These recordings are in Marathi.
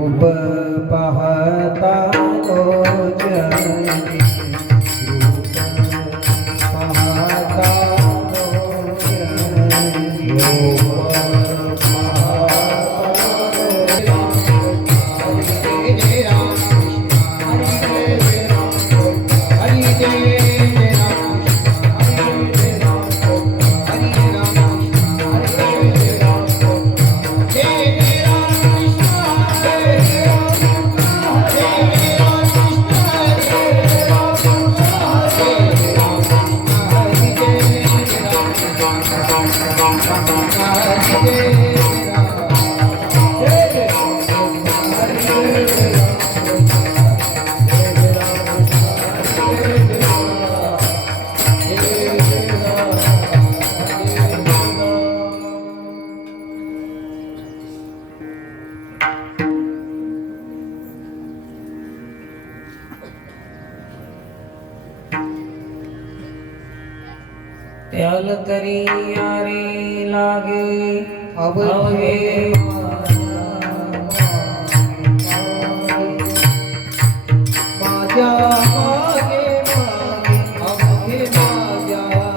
रूप पाहता लोचने रूप पाहता लोचने रूप त्याल करी यारे लागे अवघे माझ्या मागे मागे अवघे माझ्या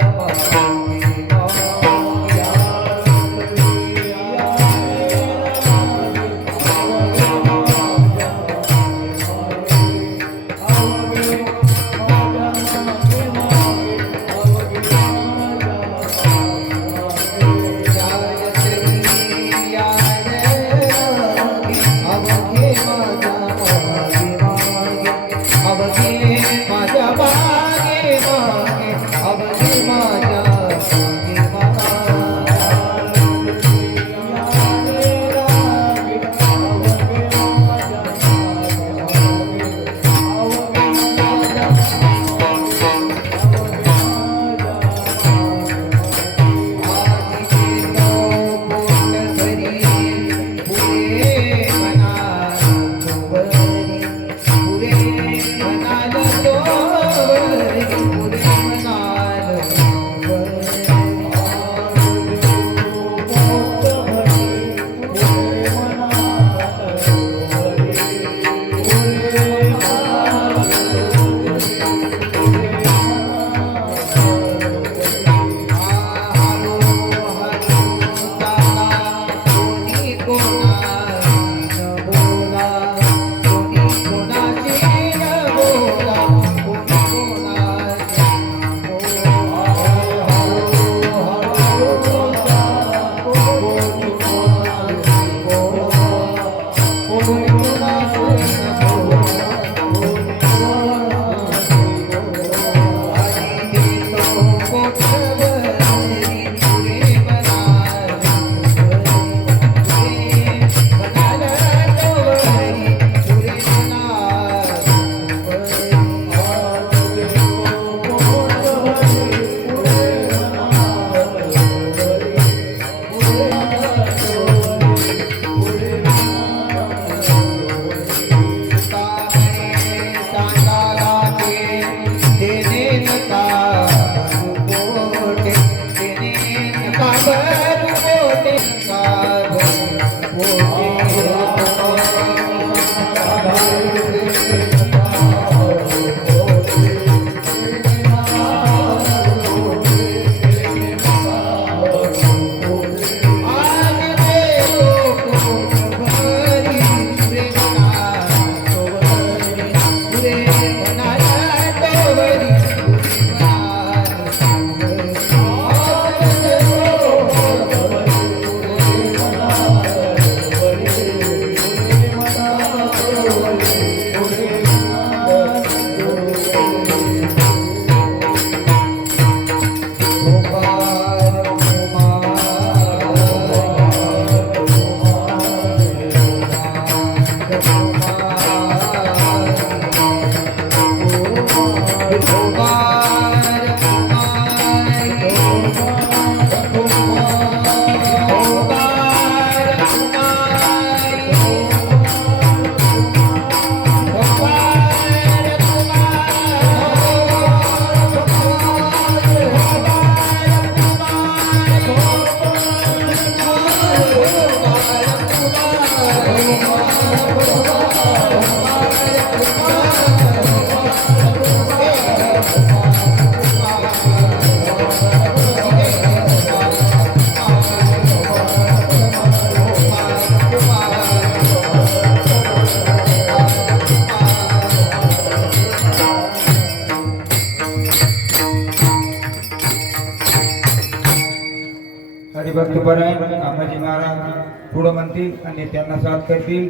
हरिभक्तपरायण कामाजी महाराज पुढं म्हणतील आणि त्यांना साथ करतील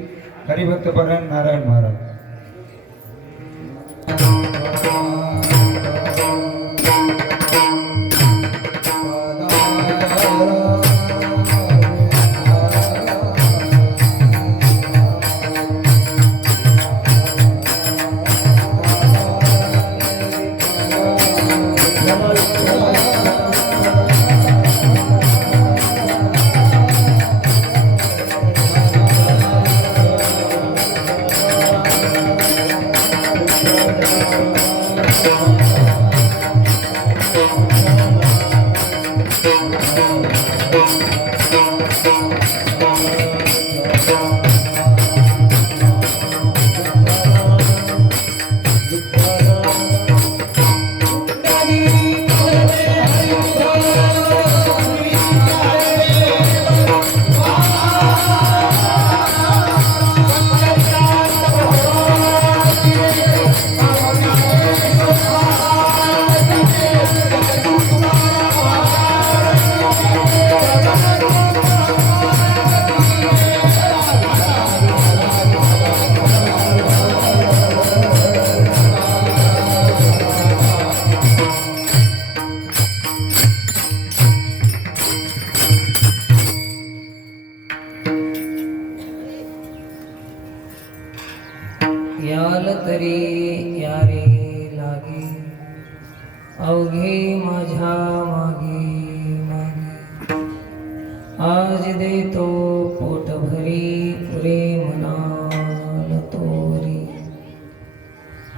हरिभक्तपरायण नारायण महाराज. याल तरी यारे लागे अवघे माझ्या मागे मागे आज देतो पोट भरी पुरे म्हणाल तोरी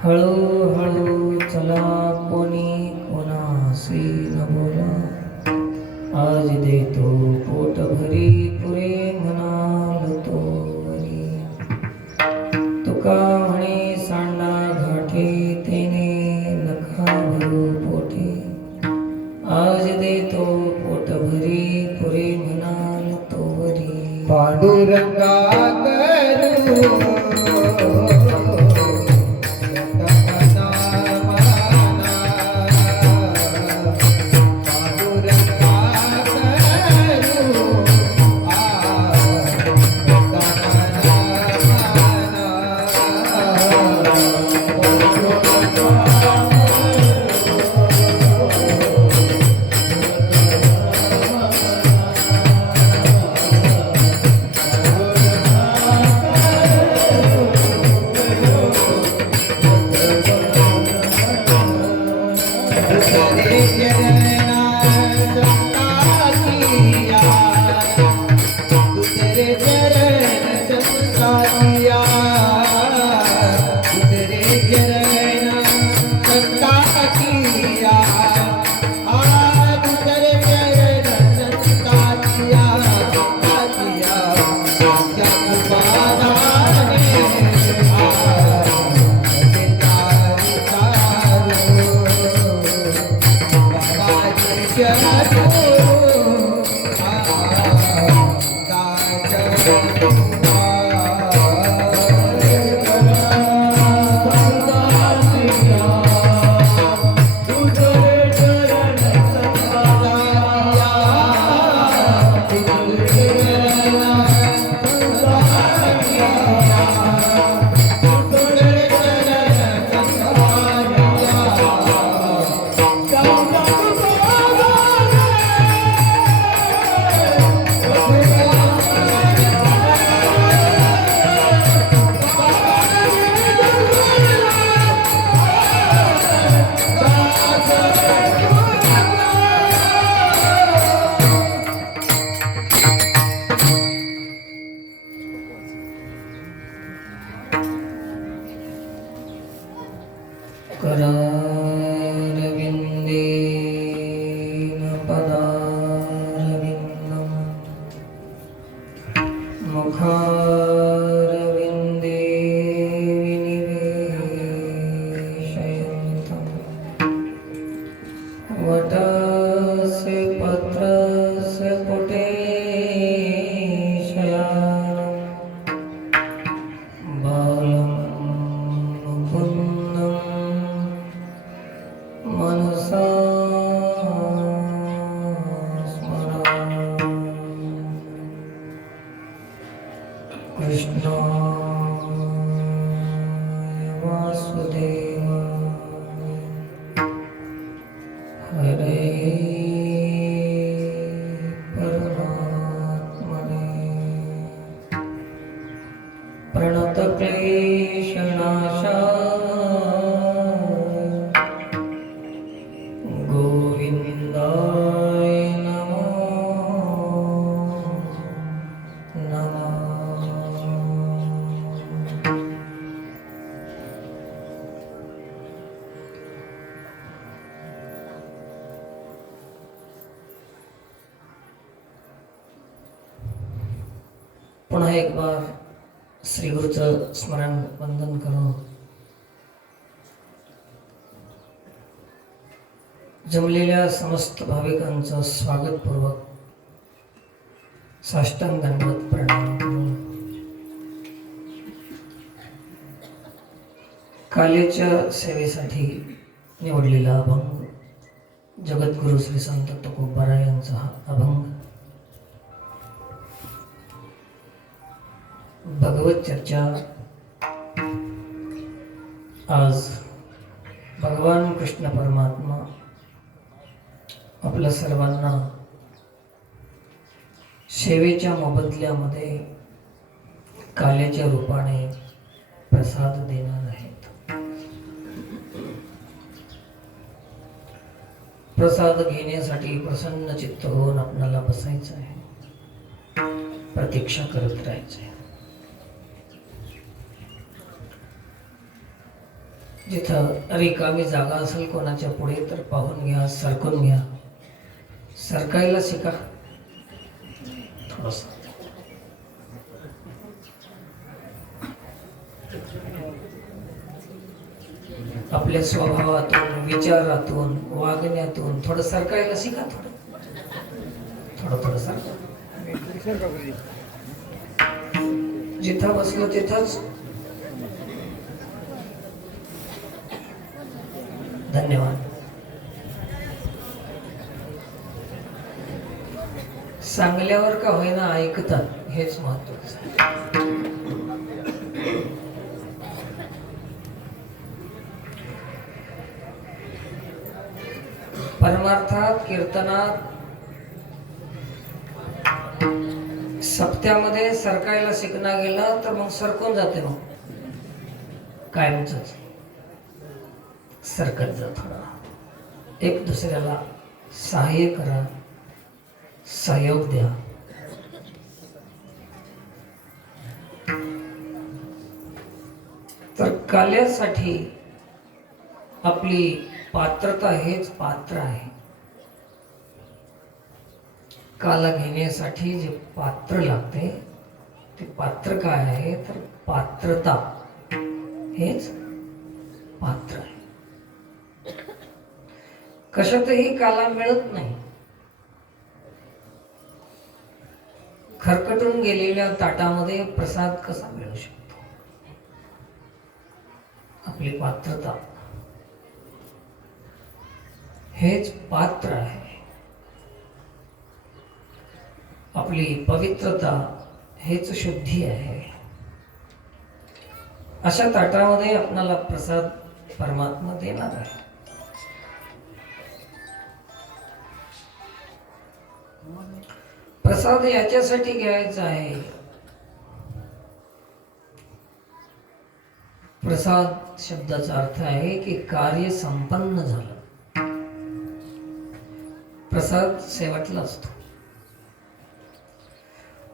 हळू हळू चला कोणी कोणाशी न बोला आज देतो पोट भरी पुरे म्हणाल तोरी तुका म्हणे सांडा घाटे तेने नखा भरू पोटे आज देतो पोट भरी पुरे म्हणाल तोवरी पांडुरंगा करू करारविन्देन पदारविन्दं मुखारविन्दे विनिवेशयन्तं वटस्य पत्रस्य पुटे शयानं बालं मुकुन्दं हरे परमात्मने प्रणतक्लेशनाशाय गोविन्दाय नमो नमः। पुन्हा एक बार श्री गुरुचं स्मरण वंदन करून जमलेल्या समस्त भाविकांचं स्वागतपूर्वक साष्टांग दंडवत प्रणाम करून कालेच्या सेवेसाठी निवडलेला अभंग जगद्गुरु श्री संत तुकोबाराय यांचा हा अभंग भगवत चर्चा आज भगवान कृष्ण परमात्मा आपल्या सर्वांना सेवेच्या मोबदल्यामध्ये काल्याच्या रूपाने प्रसाद देणार आहेत। प्रसाद घेण्यासाठी प्रसन्न चित्त होऊन आपल्याला बसायचं आहे, प्रतीक्षा करत राहायचं आहे। जिथं रिकामी जागा असेल कोणाच्या पुढे तर पाहून घ्या, सरकून घ्या, सरकायला शिका थोडंसं। आपल्या स्वभावातून, विचारातून, वागण्यातून थोडं सरकायला शिका, थोडं सरका। जिथं बसलो तिथंच। धन्यवाद। सांगल्यावर का होईना ऐकतात हेच महत्वाचं आहे। परमार्थात, कीर्तनात, सप्त्यामध्ये सरकायला शिकणं गेलं तर मग सरकून जाते, मग कायमच सरकत जा। थोडा एक दुसऱ्याला सहाय्य करा, सहयोग द्या। तर काल्यासाठी आपली पात्रता हेच पात्र आहे। काला घेण्यासाठी जे पात्र लागते ते पात्र काय आहे तर पात्रता हेच पात्र आहे। कशातही काला मिळत नाही। खरकटून गेलेल्या ताटामध्ये प्रसाद कसा मिळू शकतो? आपली पात्रता हेच पात्र आहे। आपली पवित्रता हेच शुद्धी आहे। अशा ताटामध्ये आपणाला प्रसाद परमात्मा देणार आहे। प्रसाद याच्यासाठी घ्यायचा आहे, प्रसाद शब्दाचा अर्थ आहे की कार्य संपन्न झालं। प्रसाद शेवटला असतो।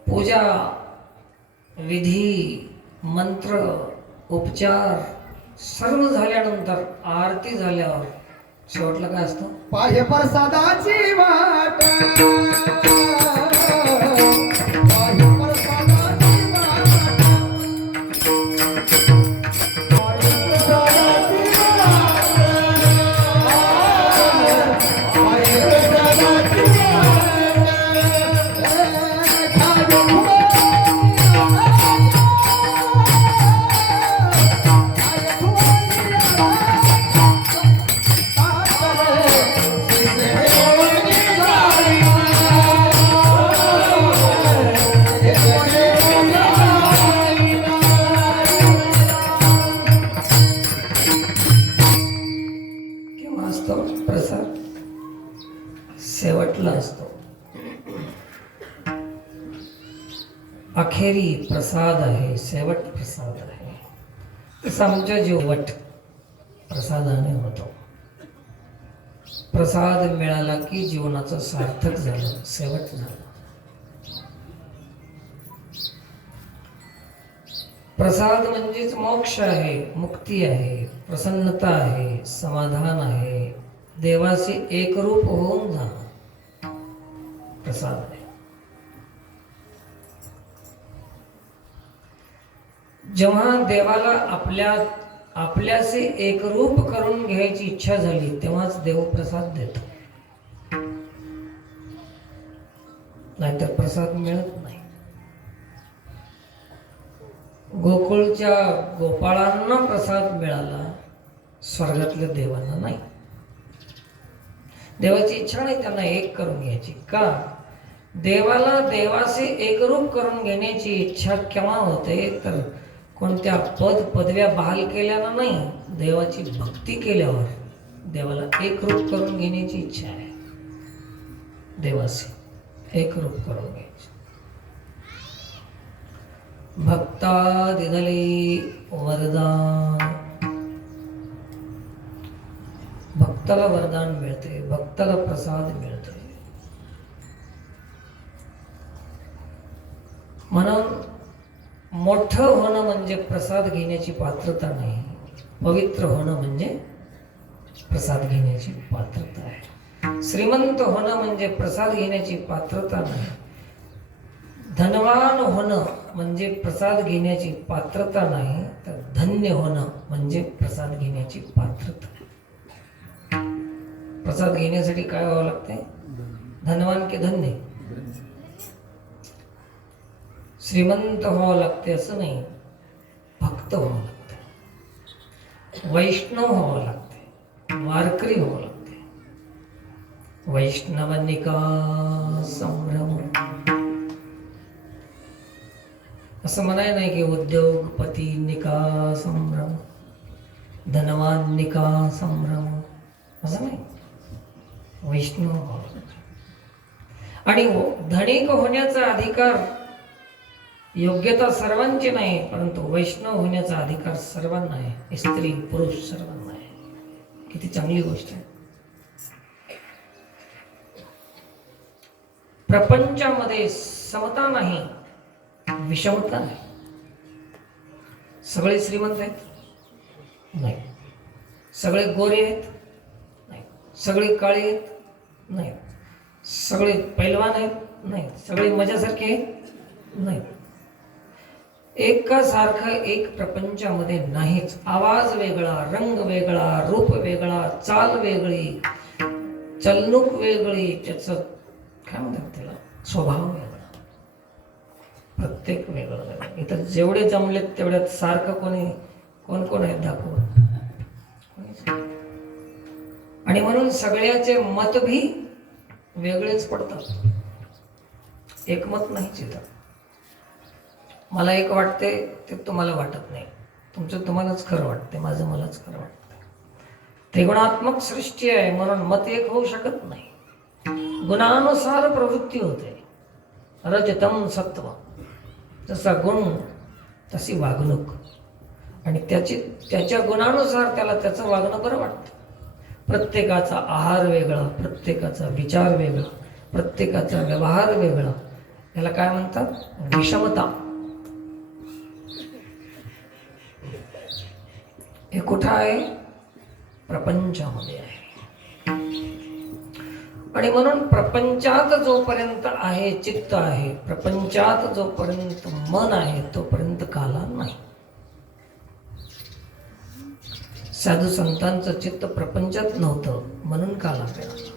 पूजा, विधी, मंत्र, उपचार सर्व झाल्यानंतर आरती झाल्यावर शेवटला काय असतं? पाह्य प्रसादाची वाट, प्रसाद आहे, शेवट प्रसाद आहे. तसं आमच्या जीववट प्रसादाने होतो. प्रसाद मिळाला की जीवनाचं सार्थक झालं, शेवट झालं. प्रसाद म्हणजेच मोक्ष आहे, मुक्ती आहे, प्रसन्नता आहे, समाधान आहे, देवाशी एकरूप होऊन जाणं प्रसाद आहे. जेव्हा देवाला आपल्याशी एकरूप करून घ्यायची इच्छा झाली तेव्हाच देव प्रसाद देतो, नाहीतर प्रसाद मिळत नाही. गोकुळच्या गोपाळांना प्रसाद मिळाला, स्वर्गातल्या देवांना नाही. देवाची इच्छा नाही त्यांना एक करून घ्यायची. का? देवाला देवाशी एकरूप करून घेण्याची इच्छा केव्हा होते? तर कोणत्या पदव्या बहाल केल्यानं नाही, देवाची भक्ती केल्यावर देवाला एकरूप करून घेण्याची इच्छा आहे. देवाशी एकरूप करून घ्यायची. भक्ता दिदले वरदान. भक्ताला वरदान मिळते, भक्ताला प्रसाद मिळते. म्हणून मोठं होणं म्हणजे प्रसाद घेण्याची पात्रता नाही, पवित्र होणं म्हणजे प्रसाद घेण्याची पात्रता आहे. श्रीमंत होणं म्हणजे प्रसाद घेण्याची पात्रता नाही. धनवान होणं म्हणजे प्रसाद घेण्याची पात्रता नाही, तर धन्य होणं म्हणजे प्रसाद घेण्याची पात्रता. प्रसाद घेण्यासाठी काय व्हावं लागते? धनवान की धन्य? श्रीमंत व्हावं लागते असं नाही, भक्त व्हावं लागते, वैष्णव व्हावं लागते, वारकरी व्हावं लागते. वैष्णवनिका संभ्रम असं म्हणाय नाही की उद्योगपती निका संभ्रम, धनवान निका संभ्रम असं नाही. वैष्णव आणि धनिक होण्याचा अधिकार, योग्यता सर्वांची नाही, परंतु वैष्णव होण्याचा अधिकार सर्वांना आहे, स्त्री पुरुष सर्वांना आहे. किती चांगली गोष्ट आहे. प्रपंचामध्ये समता नाही, विषमता आहे. सगळे श्रीमंत आहेत? नाही. सगळे गोरे आहेत? नाही. सगळे काळे आहेत? नाही. सगळे पैलवान आहेत? नाही. सगळे मजासारखे आहेत? नाही. एकासारखं एक प्रपंचामध्ये नाहीच. आवाज वेगळा, रंग वेगळा, रूप वेगळा, चाल वेगळी, चलणूक वेगळी, त्याचं काय म्हणतात त्याला, स्वभाव वेगळा, प्रत्येक वेगळं वेगळं. इथं जेवढे जमलेत तेवढ्यात सारखं कोण आहेत दाखव. आणि म्हणून सगळ्याचे मत भी वेगळेच पडतात, एकमत नाहीच इथं. मला एक वाटते ते तुम्हाला वाटत नाही, तुमचं तुम्हालाच खरं वाटते, माझं मलाच खरं वाटतं. त्रिगुणात्मक सृष्टी आहे म्हणून मत एक होऊ शकत नाही. गुणानुसार प्रवृत्ती होते. रजतम सत्व, जसा गुण तशी वागणूक, आणि त्याच्या गुणानुसार त्याला त्याचं वागणं बरं वाटतं. प्रत्येकाचा आहार वेगळा, प्रत्येकाचा विचार वेगळा, प्रत्येकाचा व्यवहार वेगळा. याला काय म्हणतात? विषमता. हे कुठं आहे? प्रपंचामध्ये आहे. आणि म्हणून प्रपंचात जोपर्यंत आहे चित्त आहे, प्रपंचात जोपर्यंत मन आहे तोपर्यंत काला नाही. साधू संतांचं चित्त प्रपंचात नव्हतं म्हणून काला मिळाला.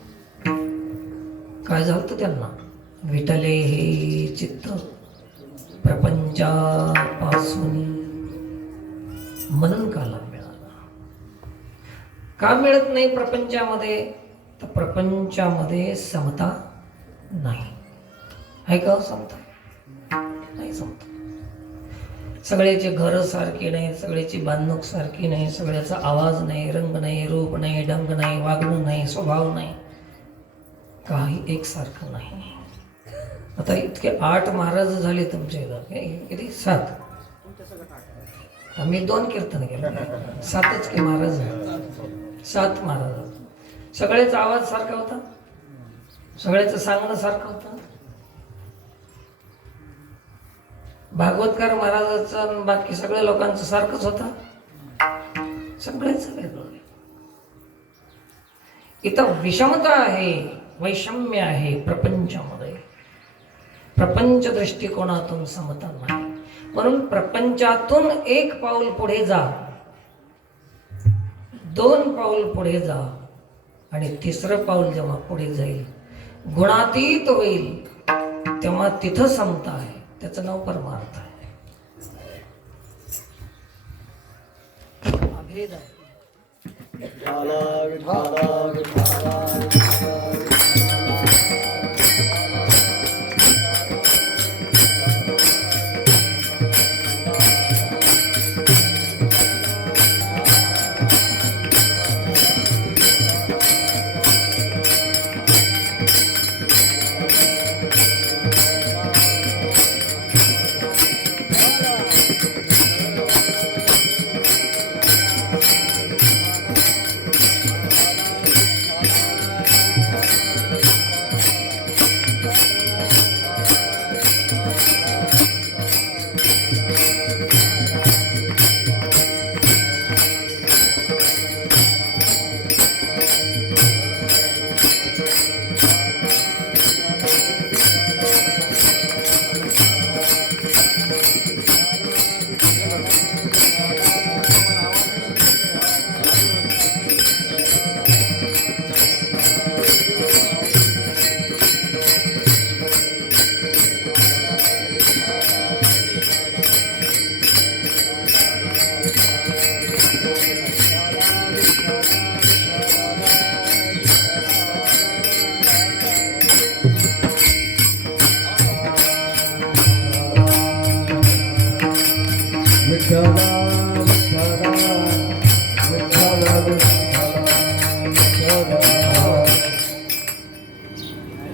काय झालं त्यांना? विठले हे चित्त प्रपंचापासून, म्हणून काला मिळाला. का मिळत नाही प्रपंचामध्ये? तर प्रपंचामध्ये समता नाही. आहे का समता? नाही समता. सगळ्याचे घर सारखे नाही, सगळ्याची बांधणूक सारखी नाही, सगळ्याचा आवाज नाही, रंग नाही, रूप नाही, ढंग नाही, वागणं नाही, स्वभाव नाही, काही एकसारखं नाही. आता इतके 8 महाराज झाले तुमच्या इथं किती 7. आम्ही 2 कीर्तन केलं 7च की महाराज आहेत. 7 महाराज. सगळ्याचा आवाज सारखा होता, सगळ्याचं सांगणं सारखं होतं. भागवतकार महाराजाचं आणि बाकी सगळ्या लोकांचं सारखंच होतं. सगळ्याच वेगळं. इथं विषमता आहे, वैषम्य आहे प्रपंचामध्ये. प्रपंच दृष्टिकोनातून समता नाही. म्हणून प्रपंचातून 1 पाऊल पुढे जा, 2 पाऊल पुढे जा आणि 3रं पाऊल जेव्हा पुढे जाईल, गुणातीत होईल, तेव्हा तिथं समता आहे. त्याचं नाव परमार्थ आहे. अभेद आहे.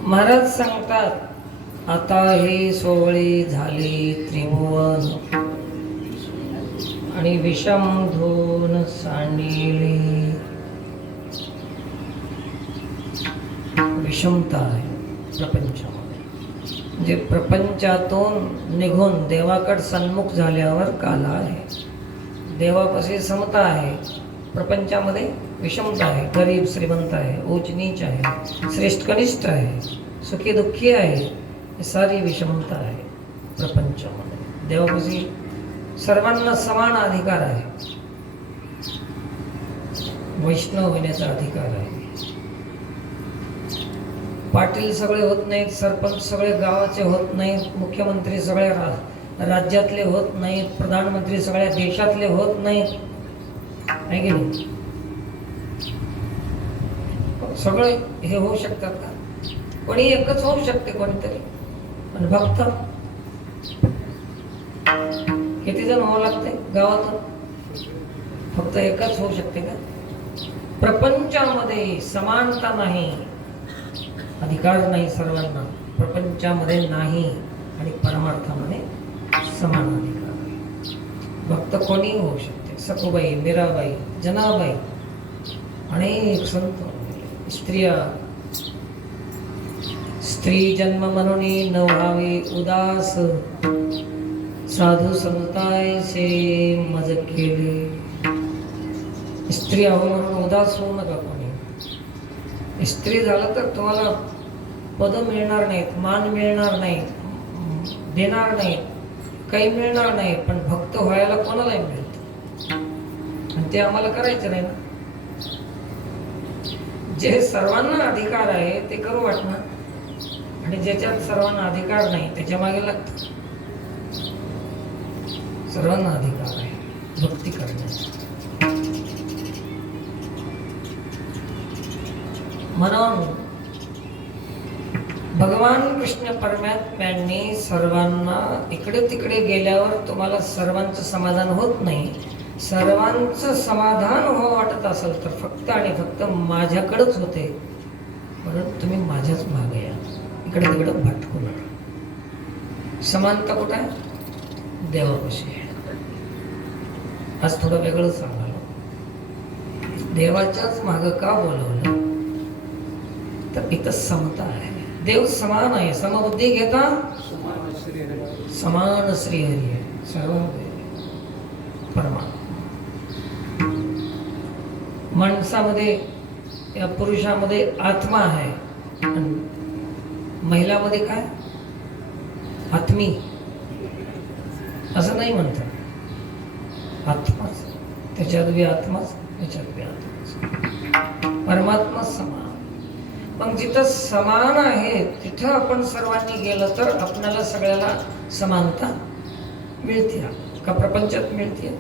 महाराज सांगतात, आता हे सोहळे झाले त्रिभुवन आणि विषम धोन सांडिले. विषमता आहे प्रपंचामध्ये. म्हणजे प्रपंचातून निघून देवाकडे सन्मुख झाल्यावर काला आहे. देवापाशी समता आहे, प्रपंचामध्ये विषमता आहे. गरीब श्रीमंत आहे, उच्च नीच आहे, श्रेष्ठ कनिष्ठ आहे, सुखी दुःखी आहे. ही सारी विषमता आहे प्रपंचामध्ये. देवापाशी सर्वांना समान अधिकार आहे. वैष्णव होण्याचा अधिकार आहे. पाटील सगळे होत नाहीत, सरपंच सगळे गावाचे होत नाहीत, मुख्यमंत्री सगळ्या राज्यातले होत नाहीत, प्रधानमंत्री सगळ्या देशातले होत नाहीत. आहे की नाही? सगळे हे होऊ शकतात का? कोणी एकच होऊ शकते कोणीतरी. पण भक्त किती जण व्हावं लागते गावातून? फक्त एकच होऊ शकते का? प्रपंचामध्ये समानता नाही, अधिकार नाही सर्वांना. प्रपंचामध्ये नाही आणि परमार्थामध्ये समान अधिकार आहे. भक्त कोणी होऊ शकते. सखुबाई, मीराबाई, जनाबाई, अनेक संत, स्त्रिया. स्त्री जन्म म्हणून न व्हावे उदास, साधू संतांचे मज केले. स्त्री आहो म्हणून उदास होऊ नका कोणी. स्त्री झालं तर तुम्हाला पद मिळणार नाहीत, मान मिळणार नाही, देणार नाही, काही मिळणार नाही. पण भक्त व्हायला कोणालाही मिळतं आणि ते आम्हाला करायचं नाही ना. जे सर्वांना अधिकार आहे ते करू वाटणार, आणि ज्याच्यात सर्वांना अधिकार नाही त्याच्या मागे लागतं. सर्वांना अधिकार आहे भक्ती करण्याचा. म्हणून भगवान कृष्ण परमात्म्यांनी सर्वांना, इकडे तिकडे गेल्यावर तुम्हाला सर्वांचं समाधान होत नाही. सर्वांचं समाधान व्हावं वाटत असेल तर फक्त आणि फक्त माझ्याकडेच होते. म्हणून तुम्ही माझ्याच मागे या, इकडे तिकडे भटकू नका. समानता कुठं आहे? देवापाशी आहे. आज थोडं वेगळं सांगायला, देवाच्याच मागं का बोलवलं तर इथं समता आहे. देव समान आहे. समबुद्धी घेता समान श्रीहरी आहे. सर्व परमात्मा माणसामध्ये या पुरुषामध्ये आत्मा आहे आणि महिलामध्ये काय आत्मी असं नाही म्हणतात. आत्माच त्याच्यात बी आत्माच त्याच्यात बी आत्माच. परमात्मा समान. मग जिथं समान आहे तिथं आपण सर्वांनी गेलं तर आपल्याला सगळ्याला समानता मिळते का प्रपंचात मिळते?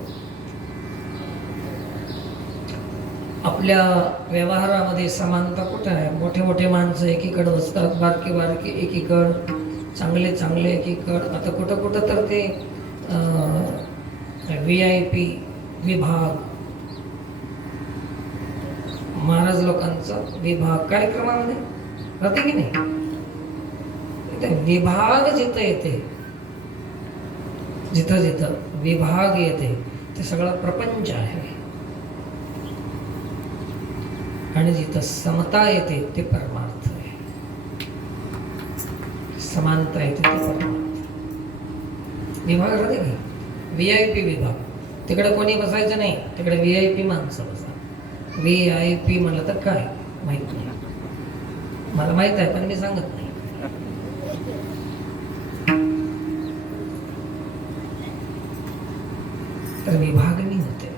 आपल्या व्यवहारामध्ये समानता कुठं आहे? मोठे मोठे माणसं एकीकडे बसतात, बारके बारके एकीकड, चांगले चांगले एकीकड. आता कुठं कुठं तर ते VIP विभाग, महाराज लोकांचा विभाग कार्यक्रमामध्ये राहते की नाही? विभाग जिथं येते, जिथं जिथं विभाग येते ते सगळं प्रपंच आहे. आणि जिथं समता येते ते परमार्थ आहे. समानता येते ते परमार्थ. विभाग राहते की VIP विभाग, तिकडे कोणी बसायचं नाही, तिकडे VIP माणसं बसा. VIP म्हणलं तर काय माहित नाही, मला माहित आहे पण मी सांगत नाही. तर विभागणी होते.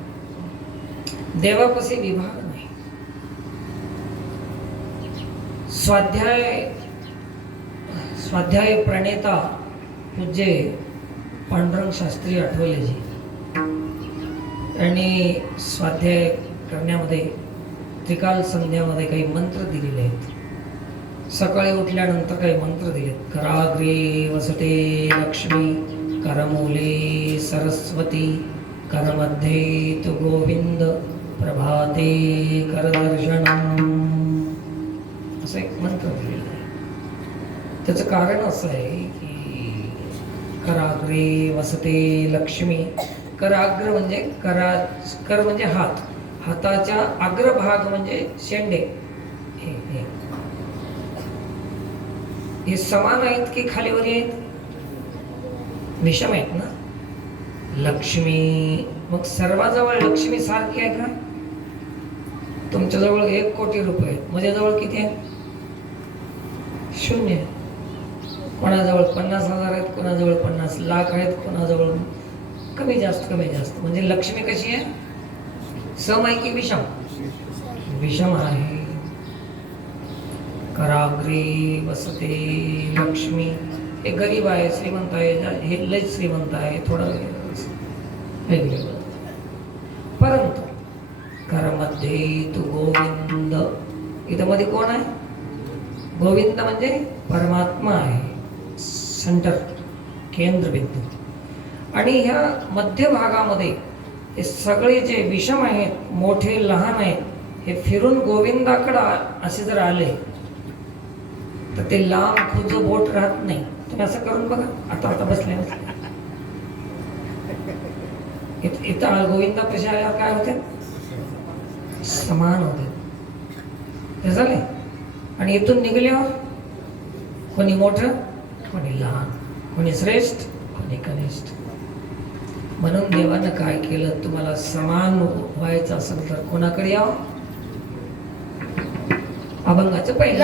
देवापाशी विभाग नाही. स्वाध्याय प्रणेता पूज्य पांडुरंग शास्त्री आठवलेजी यांनी स्वाध्याय करण्यामध्ये त्रिकाल संध्यामध्ये काही मंत्र दिलेले आहेत. सकाळी उठल्यानंतर काही मंत्र दिलेत. कराग्रे वसते लक्ष्मी, करमूले सरस्वती, करमध्ये तु गोविंद, प्रभाते करदर्शनम, असं एक मंत्र दिलेला आहे. त्याचं कारण असं आहे की कराग्रे वसते लक्ष्मी. कराग्र म्हणजे कर म्हणजे हात, हाताच्या अग्रभाग म्हणजे शेंडे. हे समान आहेत की खालीवरी आहेत? विषम आहेत ना. लक्ष्मी, मग सर्वाजवळ लक्ष्मी सारखी आहे का? तुमच्याजवळ 1 कोटी रुपये, माझ्याजवळ किती आहे? 0. कोणाजवळ 50,000 आहेत, कोणाजवळ 50 लाख आहेत, कोणाजवळ कमी जास्त कमी जास्त. म्हणजे लक्ष्मी कशी आहे? सम आहे की विषम? विषम आहे. कराग्रे वसते लक्ष्मी. हे गरीब आहे, श्रीमंत आहे, हे लय श्रीमंत आहे, थोडं वेगवेगळं. परंतु करमध्ये तू गोविंद, इथं मध्ये कोण आहे? गोविंद म्हणजे परमात्मा आहे, सेंटर, केंद्रबिंदू. आणि ह्या मध्य भागामध्ये हे सगळे जे विषम आहेत, मोठे लहान आहेत, हे फिरून गोविंदाकडं असे जर आले तर ते लांब खुज बोट राहत नाही. तुम्ही असं करून बघा. आता बसले इथं गोविंदापाशी आल्यावर काय होते? समान होते. ते झाले. आणि इथून निघल्यावर कोणी मोठं, कोणी लहान, कोणी श्रेष्ठ, कोणी कनिष्ठ. म्हणून देवानं काय केलं? तुम्हाला समान व्हायचं असेल तर कोणाकडे यावं? अभंगाचं पहिलं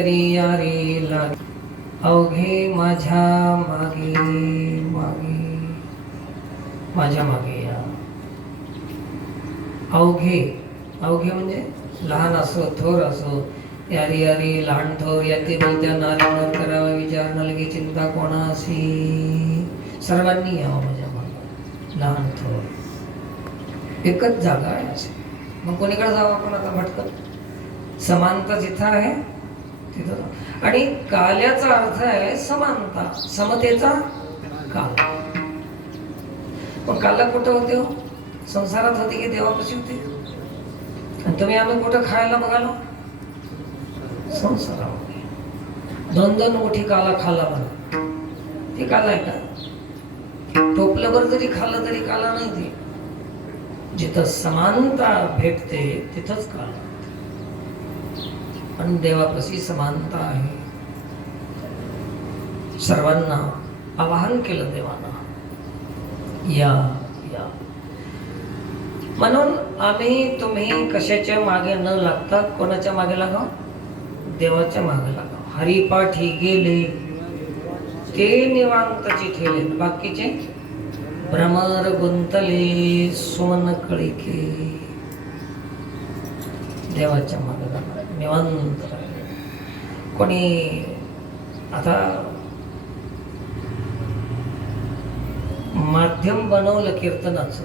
तरी यारी लागे अवघे माझ्या मागे मागे माझ्या मागे या. अवघे अवघे म्हणजे लहान असो थोर असो यारी यारी लहान थोर याते बोलत्या नारी करावा विचार न लगे चिंता कोणाशी. सर्वांनी यावं माझ्या मागे लहान थोर एकच जागा आहे असे. मग कोणीकडे जावं आपण आता भटकत. समानता जिथं आहे तिथं. आणि काल्याचा अर्थ आहे समानता समतेचा काल. मग काला कुठं होते हो? संसारात होते की देवापाशी होते? आणि तुम्ही आम्ही कुठं खायला बघालो? संसारामध्ये. दोन दोन मोठी काला खाला म्हणा ती काला आहे का? टोपल्यावर जरी खाल्लं तरी काला नाही ती. जिथं समानता भेटते तिथंच काला. पण देवापाशी समानता आहे. सर्वांना आवाहन केलं देवानं या या. म्हणून आम्ही तुम्ही कशाच्या मागे न लागता कोणाच्या मागे लागाव? देवाच्या मागे लागाव. हरिपाठी गेले ते निवांतची ठेले बाकीचे भ्रमर गुंतले सुमन कळिके. देवाच्या मागे लागा निवांत राहिले. कोणी आता माध्यम बनवलं कीर्तनाचं,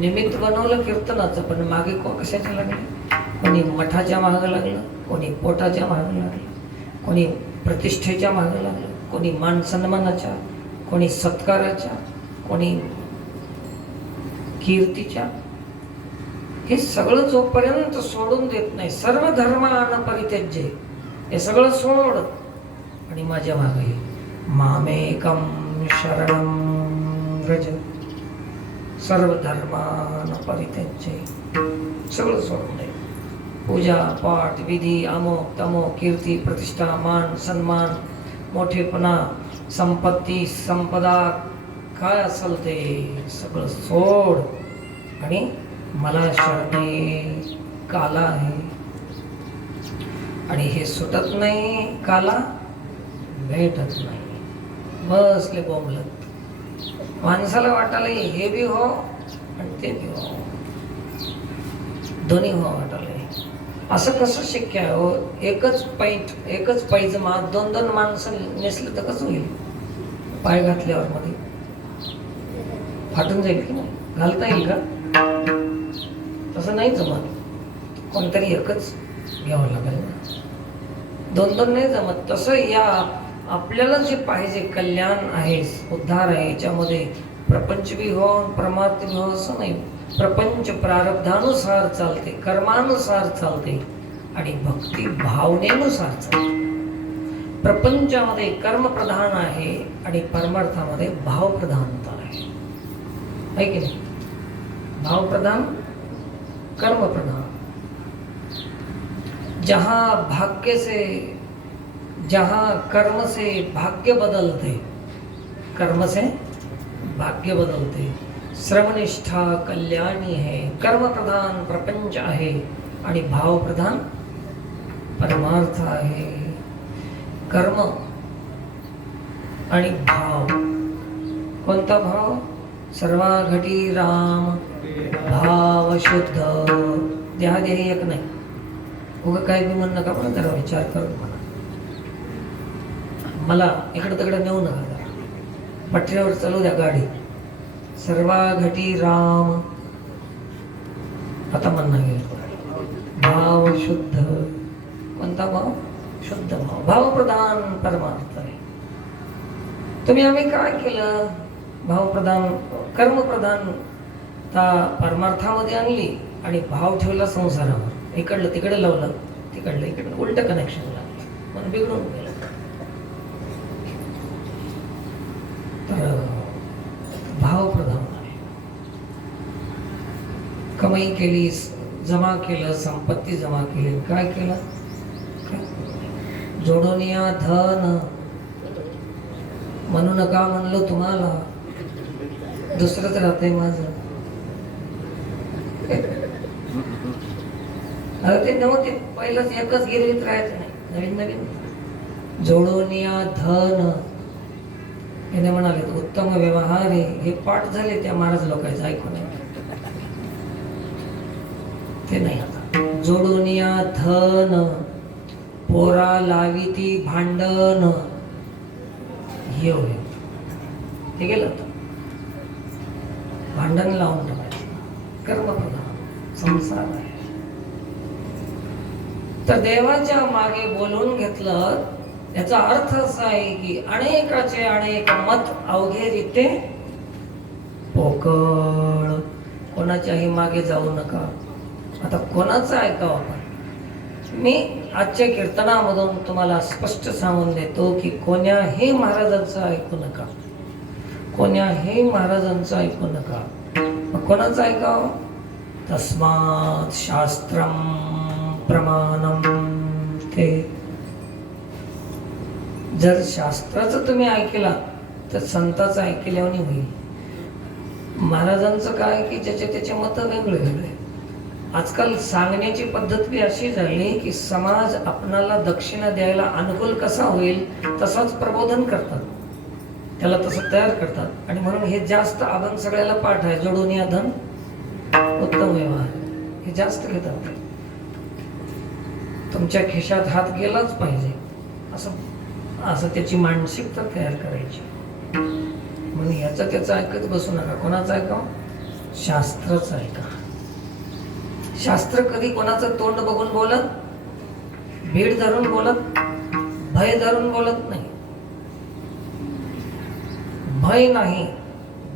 निमित्त बनवलं कीर्तनाचं, पण मागे कशाच्या लागले? कोणी मठाच्या मागं लागलं, कोणी पोटाच्या मागं लागलं, कोणी प्रतिष्ठेच्या मागं लागलं, कोणी मान सन्मानाच्या, कोणी सत्काराच्या, कोणी कीर्तीच्या. हे सगळं जोपर्यंत सोडून देत नाही, सर्व धर्मान परित्यज्य, हे सगळं सोड आणि माझ्या मागे मामेकम शरणं व्रज. सर्व धर्मान परित्यज्य, सगळं सोडून दे. पूजा पाठ विधी अमोक तमोक कीर्ती प्रतिष्ठा मान सन्मान मोठेपणा संपत्ती संपदा काय असेल ते सगळं सोड आणि मला शरणे काला आहे. आणि हे सुटत नाही काला भेटत नाही. बसले बोंबलत. माणसाला वाटायला हे बी हो आणि ते बी हो, दोन्ही हो वाटायला. असं कसं शक्य आहे हो? एकच पैंट एकच पैजमा दोन दोन माणसं नेसलं तर कसं होईल? पाय घातल्यावर मध्ये फाटून जाईल की नाही? घालता येईल का? तसं नाही जमत. कोणतरी एकच घ्यावं लागेल ना, दोन दोन नाही जमत. तसं या आपल्याला जे पाहिजे कल्याण आहे उद्धार आहे याच्यामध्ये प्रपंच बी हो परमार्थ बी हो असं नाही. प्रपंच प्रारब्धानुसार चालते, कर्मानुसार चालते आणि भक्ती भावनेनुसार चालते. प्रपंचामध्ये कर्मप्रधान आहे आणि परमार्थामध्ये भावप्रधानता आहे की नाही? भावप्रधान कर्मप्रधान. जहाँ कर्म से भाग्य बदलते, कर्म से भाग्य बदलते. श्रमनिष्ठा कल्याणी है. कर्मप्रधान प्रपंच आहे आणि भावप्रधान परमार्थ आहे. कर्म आणि भाव. कोणता भाव? सर्वाघटी राम भाव शुद्ध. देहादेही एक नाही. उगा काय बी म्हणू नका म्हणा, जरा विचार करून म्हणा. मला इकडं तिकडं नेऊ नका, जरा पटऱ्यावर चालू द्या गाडी. सर्वाघटी राम. आता म्हणणं गेलं भाव शुद्ध. कोणता भाव? शुद्ध भाव. भावप्रधान परमार्थ आहे. तुम्ही आम्ही काय केलं? भावप्रधान कर्मप्रधान परमार्थामध्ये आणली आणि भाव ठेवला संसारावर. इकडलं तिकडे लावलं, तिकडलं इकडे उलट कनेक्शन लागलं, म्हणून बिघडून गेलं. तर भावप्रधान आहे. कमाई केली, जमा केलं, संपत्ती जमा केली, काय केलं? जोडून या धन. म्हणू नका म्हणलं तुम्हाला, दुसरंच राहतंय माझं. अरे ते नव्हते पहिलंच एकच गिरवीत राहायचं नाही. नवीन नवीन जोडून या धन याने म्हणाले उत्तम व्यवहार हे पाठ झाले त्या महाराज लोकांचं ऐकून ते नाही. आता जोडून या धन पोरा लाविती भांडण हे होय हे गेलं. आता भांडण लावून टाकायचं कर्मप्रधान संसार आहे. तर देवाच्या मागे बोलवून घेतलं याचा अर्थ असा आहे की अनेकाचे अनेक मत अवघे रीते पोकळ. कोणाच्याही मागे जाऊ नका. आता कोणाचं ऐकावं आपण? मी आजच्या कीर्तनामधून तुम्हाला स्पष्ट सांगून देतो की कोण्याही महाराजांचं ऐकू नका. कोण्याही महाराजांचं ऐकू नका. मग कोणाचं ऐकावं? तस्मात् शास्त्रम प्रमाणम. ते जर शास्त्राचं तुम्ही ऐकला तर संताचं ऐकल्याने होईल. महाराजांचं काय की ज्याचे त्याचे मत वेगळे वेगळे. आजकाल सांगण्याची पद्धत बी अशी झाली की समाज आपणाला दक्षिणा द्यायला अनुकूल कसा होईल तसाच प्रबोधन करतात, त्याला तसं तयार करतात. आणि म्हणून हे जास्त अभंग सगळ्याला पाठ आहे. जोडून या धन उत्तम व्यवहार हे जास्त घेतात. तुमच्या खिशात हात गेलाच पाहिजे असं त्याची मानसिकता तयार करायची. म्हणून याचं त्याचं ऐकत बसू नका. कोणाचं ऐका? शास्त्रच ऐका. शास्त्र कधी कोणाचं तोंड बघून बोलत, भीड धरून बोलत, भय धरून बोलत नाही. भय नाही,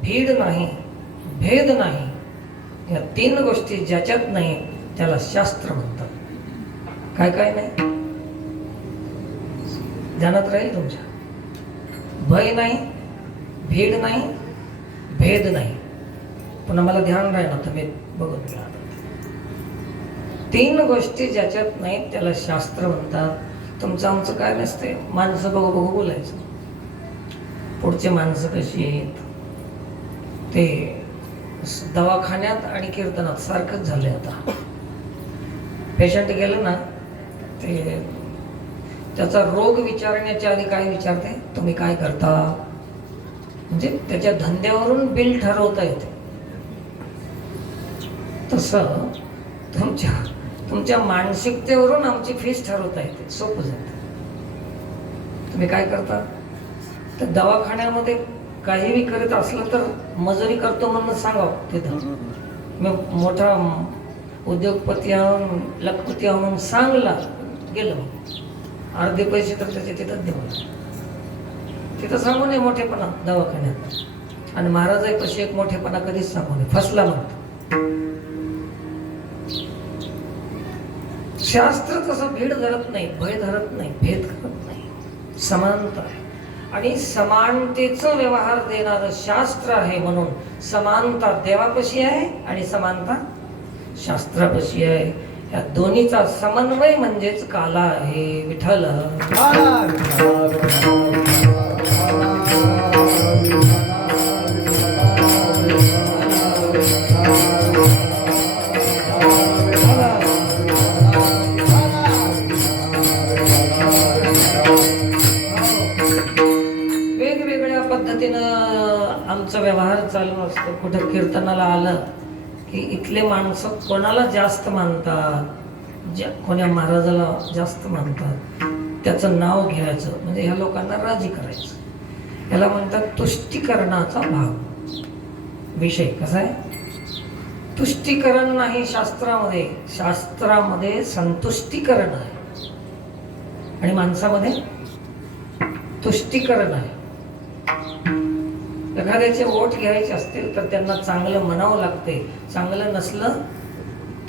भीड नाही, भेद नाही, या तीन गोष्टी ज्याच्यात नाही त्याला शास्त्र म्हणतात. काय काय नाही ध्यानात राहील तुमच्या. भय नाही, भीड नाही, भेद नाही. पुन्हा मला ध्यान राहील ना तुम्ही बघून घ्या. तीन गोष्टी ज्याच्यात नाहीत त्याला शास्त्र म्हणतात. तुमचं आमचं काय नसते. माणसं बघू बघू बोलायचं. पुढचे माणसं कशी आहेत ते दवाखान्यात आणि कीर्तनात सारखंच झालंय. आता पेशंट गेलं ना ते त्याचा रोग विचारण्याच्या आधी काय विचारते? तुम्ही काय करता? म्हणजे त्याच्या धंद्यावरून बिल ठरवता येते. तसं तुमच्या मानसिकतेवरून आमची फीस ठरवता येते. सोपं जातं. तुम्ही काय करता? तर दवाखान्यामध्ये काहीही करत असलं तर मजुरी करतो म्हणून सांगावं. तिथं मी मोठा उद्योगपती आहून लखपती म्हणून सांगला गेलो, अर्धे पैसे तर त्याचे तिथंच देऊ. तिथं सांगू नये मोठेपणा दवाखान्यात. आणि महाराजापाशी एक मोठेपणा कधीच सांगू नये. फसला म्हणतो. शास्त्र तसं भीड धरत नाही, भय धरत नाही, भेद करत नाही. समानता आहे. आणि समानतेचं व्यवहार देणारं शास्त्र आहे. म्हणून समानता देवापाशी आहे आणि समानता शास्त्रापाशी आहे. या दोन्हीचा समन्वय म्हणजेच काला आहे. विठ्ठल वेगवेगळ्या पद्धतीनं आमचा व्यवहार चालू असतो. कुठं कीर्तनाला आलं की इथले माणसं कोणाला जास्त मानतात, कोण्या महाराजाला जास्त मानतात त्याचं नाव घ्यायचं. म्हणजे ह्या लोकांना राजी करायचं. याला म्हणतात तुष्टीकरणाचा भाग. विषय कसा आहे? तुष्टीकरण नाही शास्त्रामध्ये. शास्त्रामध्ये संतुष्टीकरण आहे आणि माणसामध्ये तुष्टीकरण आहे. एखाद्याचे ओठ घ्यायचे असतील तर त्यांना चांगलं म्हणावं लागते. चांगलं नसलं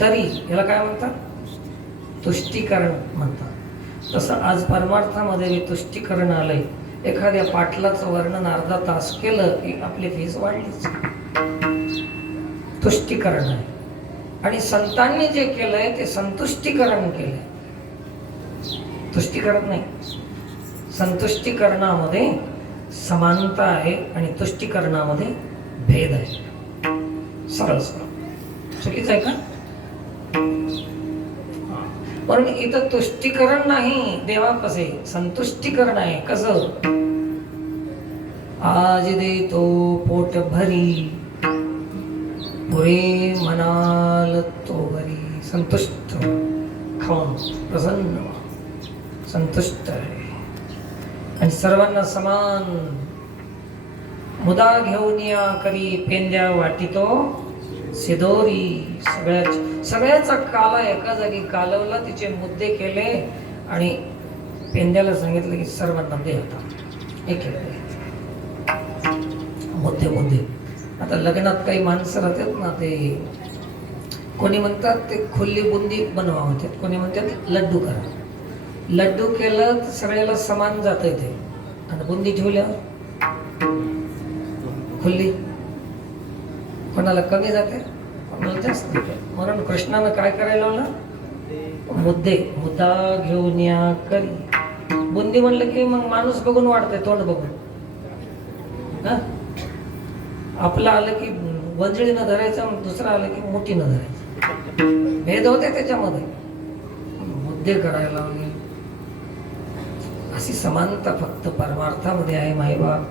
तरी याला काय म्हणतात? तुष्टीकरण म्हणतात. तसं आज परमार्थामध्ये तुष्टीकरण आलंय. एखाद्या पाटलाचं वर्णन अर्धा तास केलं की आपली फीस वाढलीच. तुष्टीकरण आहे. आणि संतांनी जे केलंय ते संतुष्टीकरण केलंय. तुष्टीकरण नाही. संतुष्टीकरणामध्ये समानता आहे आणि तुष्टीकरणामध्ये भेद आहे. सरळ सरळ चुकीचं आहे का? म्हणून इथं तुष्टीकरण नाही, देवापासे संतुष्टीकरण आहे. कसं? आज देतो पोट भरी, पुरे म्हणाल तो घरी. संतुष्ट खाऊन प्रसन्न संतुष्ट आहे. आणि सर्वांना समान मुदा घेऊन या करी, पेंद्या वाटितो सिदोरी. सगळ्याचा काला एका जागी कालवला, तिचे मुद्दे केले आणि पेंद्याला सांगितलं की सर्वांना दे आता एक मुद्दे. आता लग्नात काही माणसं राहतात ना, ते कोणी म्हणतात ते खुल्ली बुंदी बनवा होते, कोणी म्हणतात लड्डू करा. लड्डू केलं तर सगळ्याला समान जात ते, आणि बुंदी ठेवल्यावर खुल्ली कोणाला कमी जाते, कोणाला जास्त जाते. म्हणून कृष्णानं काय करायला लावलं? मुद्दा घेऊन या करी. बुंदी म्हणलं की मग माणूस बघून वाढतंय, तोंड बघून. हा, आपलं आलं की वंजळीनं धरायचं, दुसरं आलं की मोठीनं धरायचं. भेद होते त्याच्यामध्ये. मुद्दे करायला लावले. अशी समानता फक्त परमार्थामध्ये आहे मायबाप.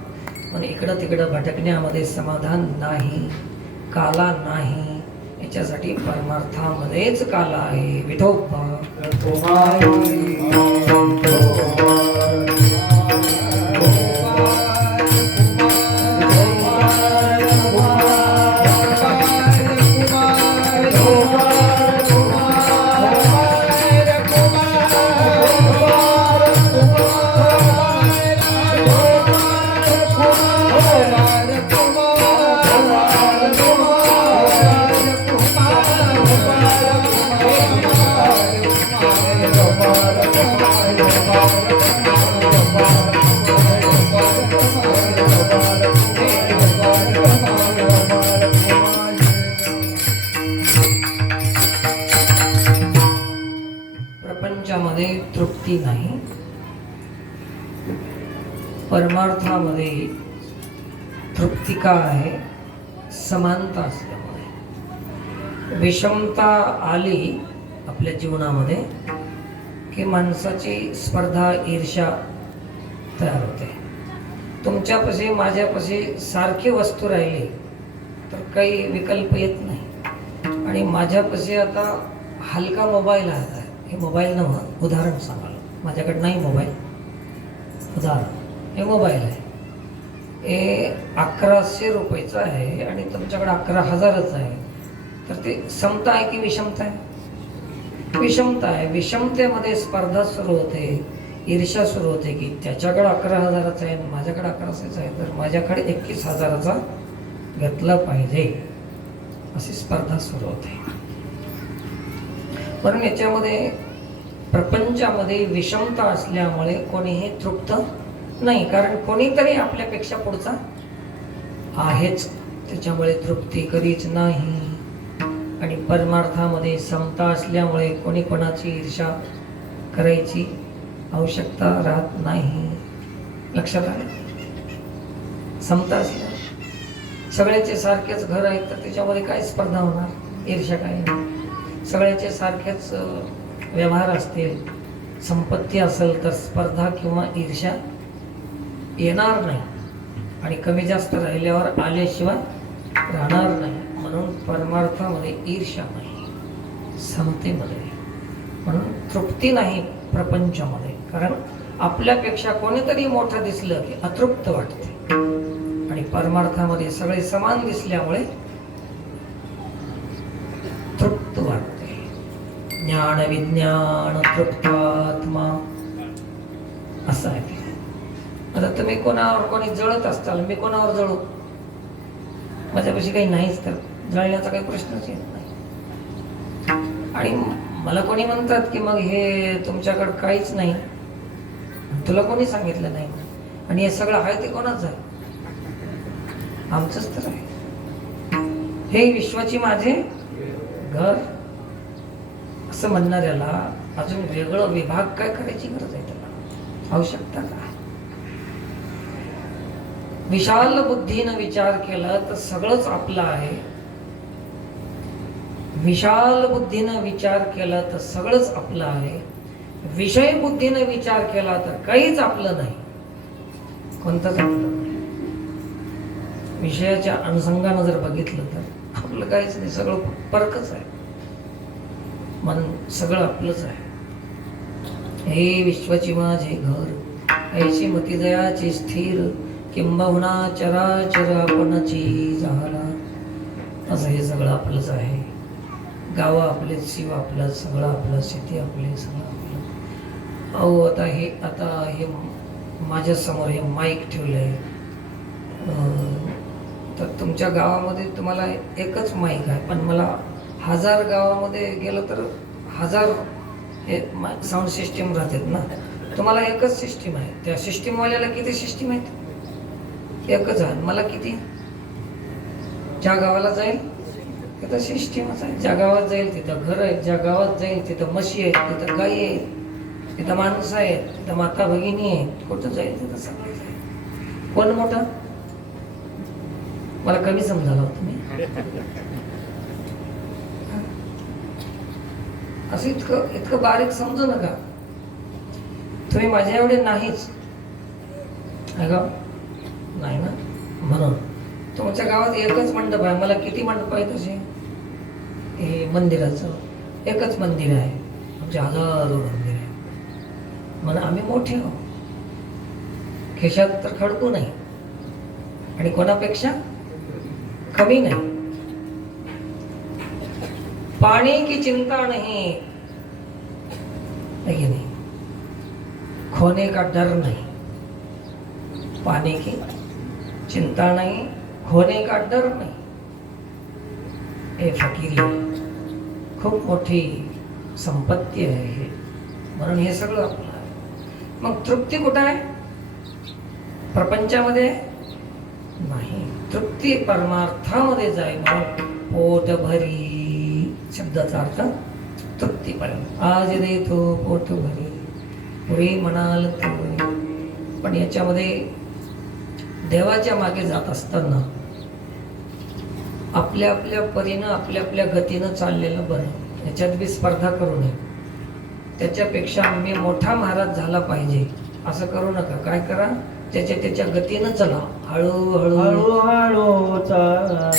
पण इकडं तिकडं भटकण्यामध्ये समाधान नाही, काला नाही. याच्यासाठी परमार्थामध्येच काला आहे. विठोबा प्रपंचामध्ये तृप्ती नाही, परमार्थामध्ये तृप्ती का आहे? समानता असल्यामुळे. विषमता आली आपल्या जीवनामध्ये की माणसाची स्पर्धा, ईर्ष्या तयार होते. तुमच्यापाशी माझ्यापाशी सारखी वस्तू राहिली तर काही विकल्प येत नाही. आणि माझ्यापाशी आता हलका मोबाईल आहे, हे मोबाईल नव्हतं, उदाहरण सांगाल. माझ्याकडे नाही मोबाईल, उदाहरण. हे मोबाईल आहे, हे 1100 रुपयाचं आहे आणि तुमच्याकडे 11,000च आहे. तर ते समता आहे की विषमता आहे? विषमता आहे. विषमतेमध्ये स्पर्धा सुरू होते, ईर्ष्या सुरू होते की त्याच्याकडे 11,000चा आहे आणि माझ्याकडे 1100चा आहे, तर माझ्याकडे 21,000चा घेतला पाहिजे, अशी स्पर्धा सुरू होते. म्हणून याच्यामध्ये प्रपंचामध्ये विषमता असल्यामुळे कोणीही तृप्त नाही, कारण कोणीतरी आपल्यापेक्षा पुढचा आहेच, त्याच्यामुळे तृप्ती कधीच नाही. आणि परमार्थामध्ये समता असल्यामुळे कोणी कोणाची ईर्ष्या करायची आवश्यकता राहत नाही. लक्षात आलं? समता असल्या सगळ्याचे सारखेच घर आहेत तर त्याच्यामध्ये काय स्पर्धा होणार, ईर्ष्या काय नाही. सगळ्याचे सारखेच व्यवहार असतील, संपत्ती असेल तर स्पर्धा किंवा ईर्ष्या येणार नाही. आणि कमी जास्त राहिल्यावर आल्याशिवाय राहणार नाही. म्हणून परमार्थामध्ये ईर्ष्या नाही, समतेमध्ये. म्हणून तृप्ती नाही प्रपंचामध्ये, कारण आपल्यापेक्षा कोणीतरी मोठं दिसलं की अतृप्त वाटते. आणि परमार्थामध्ये सगळे समान दिसल्यामुळे तृप्त वाटते. ज्ञान विज्ञान तृप्तात्मा असं आहे ते. आता तुम्ही कोणावर कोणी जळत असताल, मी कोणावर जळू? माझ्यापाशी काही नाहीच तर जळण्याचा काही प्रश्नच येत नाही. आणि मला कोणी म्हणतात की मग हे तुमच्याकडे काहीच नाही, तुला कोणी सांगितलं नाही? आणि हे सगळं आहे ते कोणाच आहे? आमचंच तर आहे. हे विश्वाची माझे घर असं म्हणणाऱ्याला अजून वेगळं विभाग काय करायची गरज आहे? त्याला आवश्यकता काय? विशाल बुद्धीनं विचार केला तर सगळंच आपलं आहे. विशाल बुद्धीनं विचार केला तर सगळंच आपलं आहे, विषय बुद्धीनं विचार केला तर काहीच आपलं नाही, कोणतंच आपलं नाही. विषयाच्या अनुषंगानं जर बघितलं तर आपलं काहीच नाही, सगळं परकच आहे, मन सगळं आपलंच आहे. हे विश्वची माझे घर, ऐशी मती जयाची स्थिर, किंबहुना चराचर आपणची झाला. असं हे सगळं आपलंच आहे. गावं आपले, शिव आपलं, सगळं आपलं, शेती आपली, सगळं आपलं. अहो आता हे माझ्यासमोर हे माईक ठेवलंय, तर तुमच्या गावामध्ये तुम्हाला एकच माईक आहे, पण मला 1000 गावामध्ये गेलं तर 1000 हे साऊंड सिस्टीम राहतात ना. तुम्हाला एकच सिस्टीम आहे, त्या सिस्टीमवाल्याला किती सिस्टीम आहेत? एकच आहे. मला किती? ज्या गावाला जाईल तिथं सिस्टीमच आहे, ज्या गावात जाईल तिथं घर आहे, ज्या गावात जाईल तिथं म्हशी आहेत, तिथं गाई आहेत, तिथं माणसं आहेत, तिथं माता भगिनी आहेत, कुठं जाईल तिथं सगळंच आहे. कोण मोठं? मला कमी समजायला होतं मी. असं इतकं बारीक समजू नका. तुम्ही माझ्या एवढे नाहीच, अगं नाही ना. म्हणून तुमच्या गावात एकच मंडप आहे, मला किती मंडप आहे तसे? हे मंदिराचं एकच मंदिर आहे, आमचे हजारो मंदिर आहे. म्हणून आम्ही मोठे आहोत, खिशात तर खडकू नाही आणि कोणापेक्षा कमी नाही. पानी की चिंता नहीं, है कि नहीं? खोने का डर नहीं, पानी की चिंता नहीं, खोने का डर नाही. हे फकीरी खूप मोठी संपत्ती आहे हे. म्हणून हे सगळं आपलं आहे. मग तृप्ती कुठं आहे? प्रपंचामध्ये नाही. तृप्ती परमार्थामध्ये जाईल. म्हणून पोट भरी शब्दाचा अर्थ तृप्तीपर्यंत. आज देतो पोट भरी, पुढे म्हणाल तो. पण याच्यामध्ये देवाच्या मागे जात असताना आपल्या आपल्या परीनं, आपल्या आपल्या गतीनं चाललेलं बरं. याच्यात बी स्पर्धा करू नये. त्याच्यापेक्षा मी मोठा महाराज झाला पाहिजे असं करू नका. काय करा, त्याच्या गतीनं चला. हळूहळू हळूहळू चला,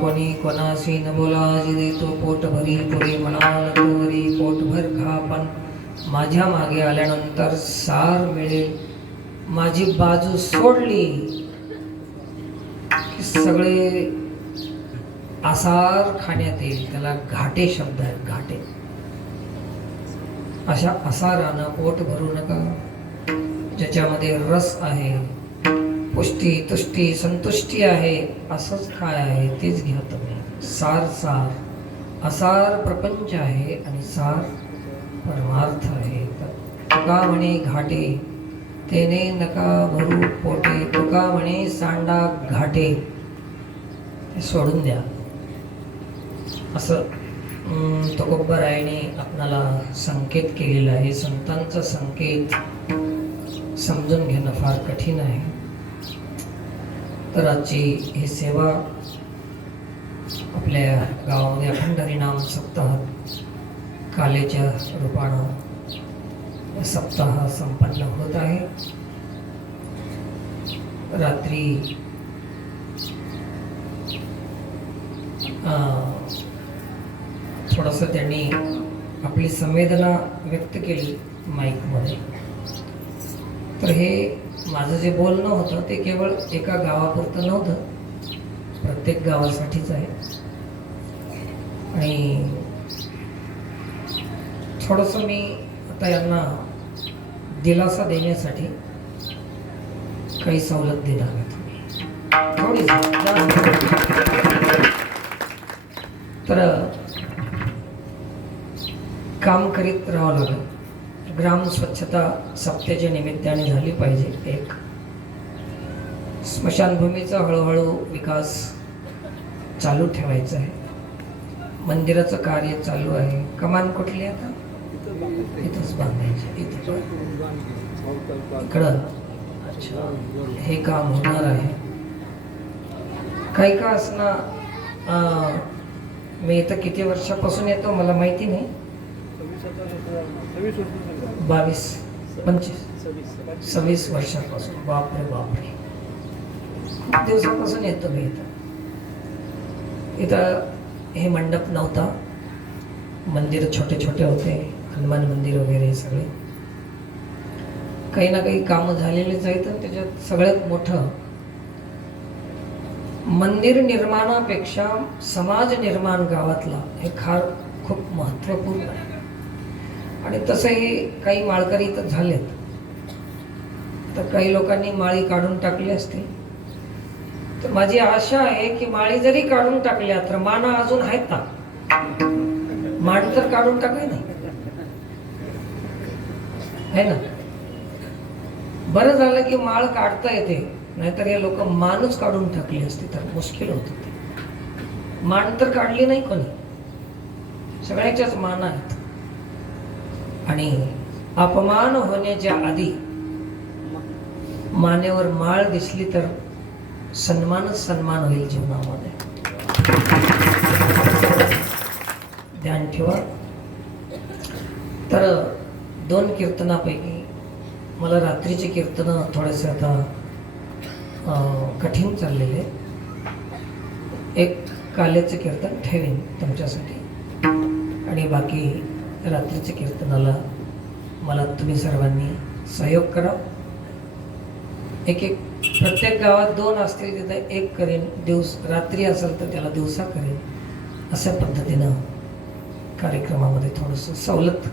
कोणी कोणाशी न बोला. जी देतो पोट भरी, पुढे म्हणाल तोवरी. पोटभर खा, पण माझ्या मागे आल्यानंतर सार मिळेल. माझी बाजू सोडली की सगळे आसार खाण्यात येईल. त्याला घाटे शब्द आहेत, घाटे. अशा आसारानं पोट भरू नका. ज्याच्यामध्ये रस आहे, पुष्टी तुष्टी संतुष्टी आहे, असंच काय आहे तेच घ्या तुम्ही. सार सार असार प्रपंच आहे आणि सार परमार्थ आहे. तर तुका म्हणे घाटे, तेने नका भरू पोटे, तुका म्हणे सांडा घाटे, ते सोडून द्या. असं तुकोबारायाने आपणाला संकेत केलेला आहे. संतांचा संकेत समजून घेणं फार कठीण आहे. तर आजची ही सेवा आपल्या गावामध्ये अखंड हरिनाम सप्ताह कालेच्या रूपानं सप्ताह संपन्न होत आहे. रात्री थोडंसं त्यांनी आपली संवेदना व्यक्त केली माईकमध्ये. तर हे माझं जे बोलणं होतं ते केवळ एका गावापुरतं नव्हतं, प्रत्येक गावासाठीच आहे. आणि थोडंसं मी आता यांना दिलासा देण्यासाठी काही सवलत देणार आहे. थोडी तर काम करीत राहावं लागेल. ग्राम स्वच्छता सप्त्याच्या निमित्ताने झाली पाहिजे. एक स्मशानभूमीचा हळूहळू विकास चालू ठेवायचा आहे. मंदिराचं कार्य चालू आहे. कमान कुठली आता इथंच बांधायची. इकडं अच्छा हे काम होणार आहे. काही का असणार. मी इथं किती वर्षापासून येतो मला माहिती नाही. 26 वर्षापासून. बापरे बापरे, खूप दिवसापासून येतो मी इथं. इथं हे मंडप नव्हता, मंदिर छोटे छोटे होते, हनुमान मंदिर वगैरे सगळे. काही ना काही कामं झालेलेच आहेत. त्याच्यात सगळ्यात मोठं मंदिर निर्माणापेक्षा समाज निर्माण गावातला हे खूप महत्त्वपूर्ण आहे. आणि तसंही काही माळकरी तर झालेत. तर काही लोकांनी माळी काढून टाकली असते. तर माझी आशा आहे की माळी जरी काढून टाकल्या तर माना अजून आहेत ना. मान तर काढून टाकाय नाही है ना. बरं झालं की माळ काढता येते, नाहीतर हे लोक मानच काढून टाकली असते तर मुश्किल होत. मान तर काढली नाही कोणी, सगळ्याच्याच मान आहेत. आणि अपमान होण्याच्या आधी मानेवर माळ दिसली तर सन्मानच सन्मान होईल जीवनामध्ये. ध्यान ठेवा. तर 2 कीर्तनापैकी मला रात्रीचे कीर्तन थोडेसे आता कठीण चाललेले. एक कालेचे कीर्तन ठेवीन तुमच्यासाठी आणि बाकी रात्रीच्या कीर्तनाला मला तुम्ही सर्वांनी सहयोग करा. एक प्रत्येक गावात 2 असतील तिथे 1 करेन. रात्री असेल तर त्याला दिवसा करेन. अशा पद्धतीनं कार्यक्रमामध्ये थोडंसं सवलत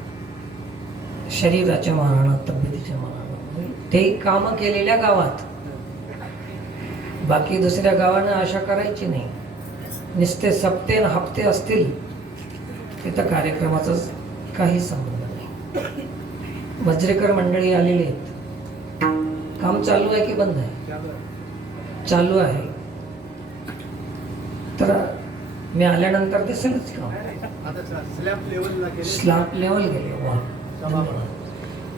शरीराच्या मानानं, तब्येतीच्या मानानं ते कामं केलेल्या गावात. बाकी दुसऱ्या गावानं आशा करायची नाही. नुसते सप्ते आणि हप्ते असतील तिथं कार्यक्रमाचा काही संबंध नाही. वज्रेकर मंडळी आलेली आहेत. काम चालू आहे की बंद आहे? चालू आहे. तर मी आल्यानंतर दिसेलच काम. स्लॅब लेवल गेले. वा,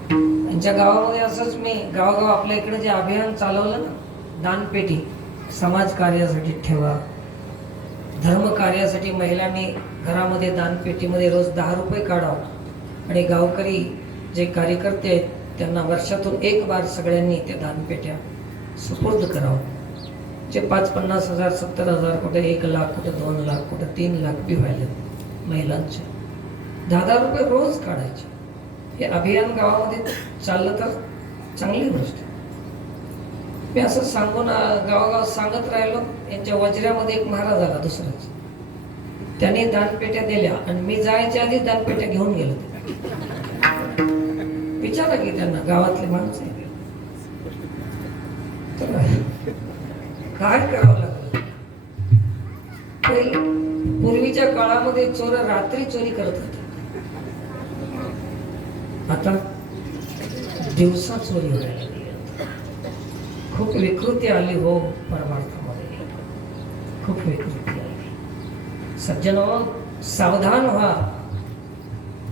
त्यांच्या गावामध्ये असंच मी गावागाव आपल्या इकडे जे अभियान चालवलं ना, दानपेटी समाज कार्यासाठी ठेवा, धर्म कार्यासाठी महिलांनी घरामध्ये दानपेटीमध्ये रोज 10 रुपये काढावं आणि गावकरी जे कार्यकर्ते आहेत त्यांना वर्षातून 1 बार सगळ्यांनी त्या दानपेट्या सुपूर्द करावं. जे 5-50 हजार 70 हजार, कुठे 1 लाख, कुठे 2 लाख, कुठे 3 लाख बी व्हायले महिलांचे. 10-10 रुपये रोज काढायचे. हे अभियान गावामध्ये चाललं तर चांगली गोष्ट. मी असं सांगून गावागाव सांगत राहिलो. यांच्या वज्र्यामध्ये एक महाराज आला दुसराच. त्याने दानपेट्या दिल्या आणि मी जायच्या आधी दानपेट्या घेऊन गेलो. विचारा की त्यांना, गावातले माणसं आहे. तर काय करावं लागलं. पूर्वीच्या काळामध्ये चोर रात्री चोरी करत होते. आता दिवसा चोरी व्हायला. खूप विकृती आली हो परमार्थामध्ये, खूप विकृती आली. सज्जनो, सावधान व्हा.